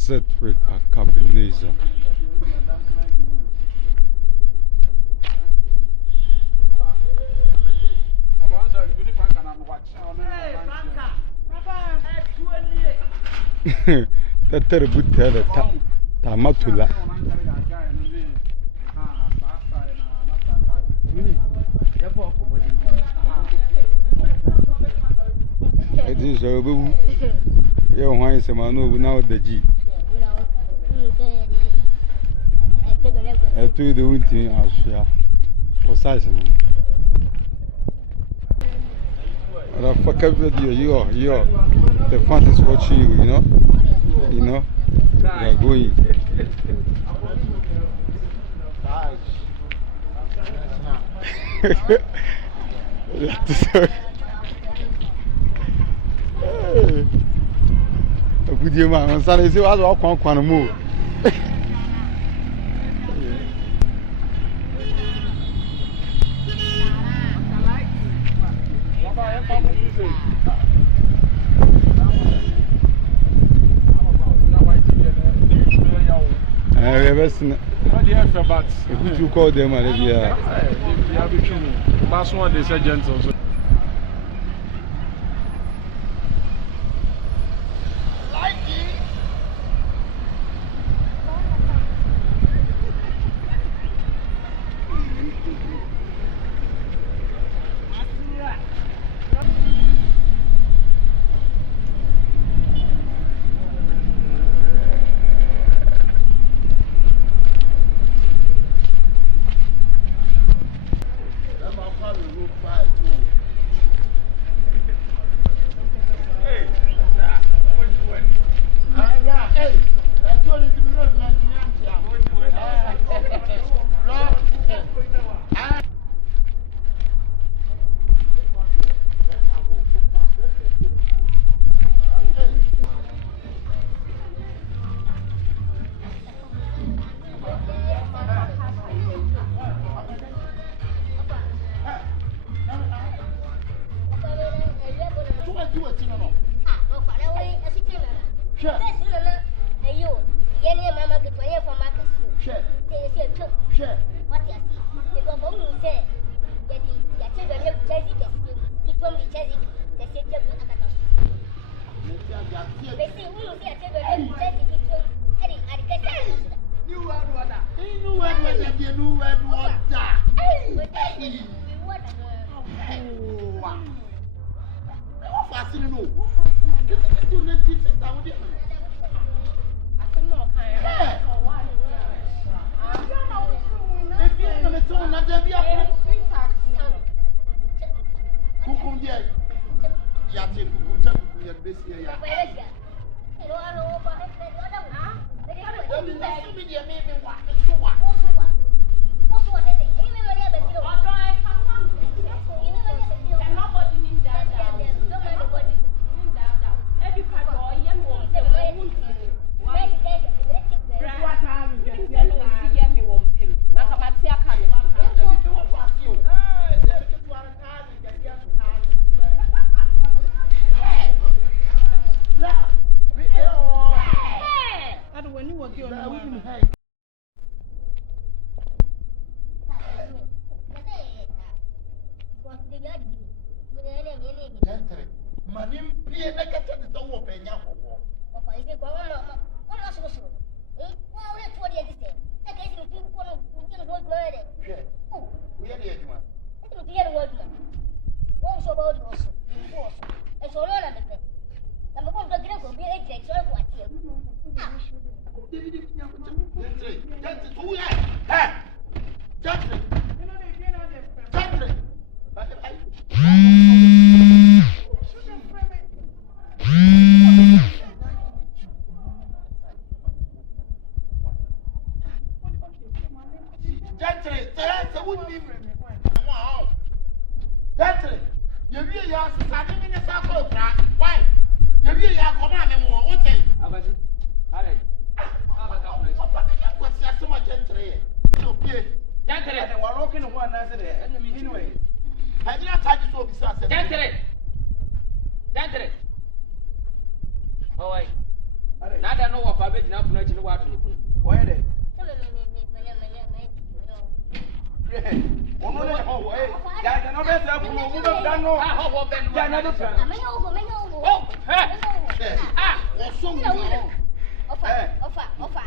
Sunset with Akabenezer. That terrible the Tamatula. It is a boo. Your wine, some man without the G. I do the winter house here. For sizing. The fuck up with you, the fans is watching you, you know. We are going. A good year, man. On Sunday, I was walking on a move. I have seen if you call them, yeah. Last one, they said gentle. Nada no wa fa be jina kuna chi no wa to ni kun. Wo ye de. Ono le ho eh. Ja no be se ku no mu be dan no. Ah ho wo be no. Ja na be fa. Oh, hey. Ah, wo so mu no. Ofa.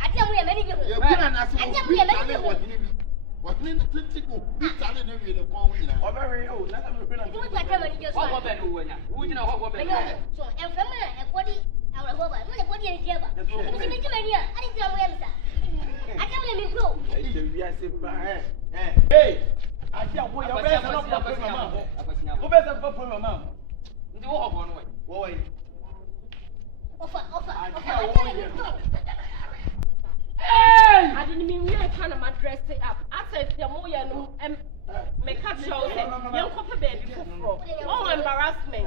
Ati amu ye mani bi. Ye kuna na se. Ati amu ye mani bi. What mean the critical big talent in the phone? Oh, very old. That's what we're doing. What happened to you? Who did not walk over? So, and family and body, our home, the body and Java. I didn't tell you. I can't let me go. Hey, I can't wait. You're better not for my mom. Who better for my mom? You walk one way. Boy. Hey! I didn't mean we are trying to dress it up. I said, the more you make up shows, young couple baby for all embarrassment.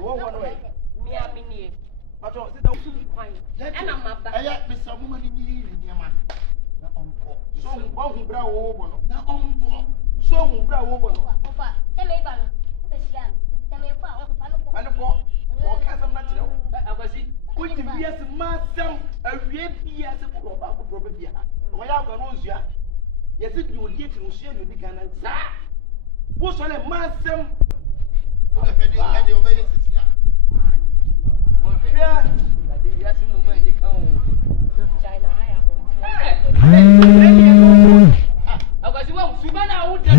One way. Me, I mean, but and I'm a bad. I have Miss Woman in your man. So, one who brow over. Now, on so who brow over. Tell me about which is yes, master, a real yes, a probably. When I go on, yes, if you get to share with the cannon, sir. What's on a master? I was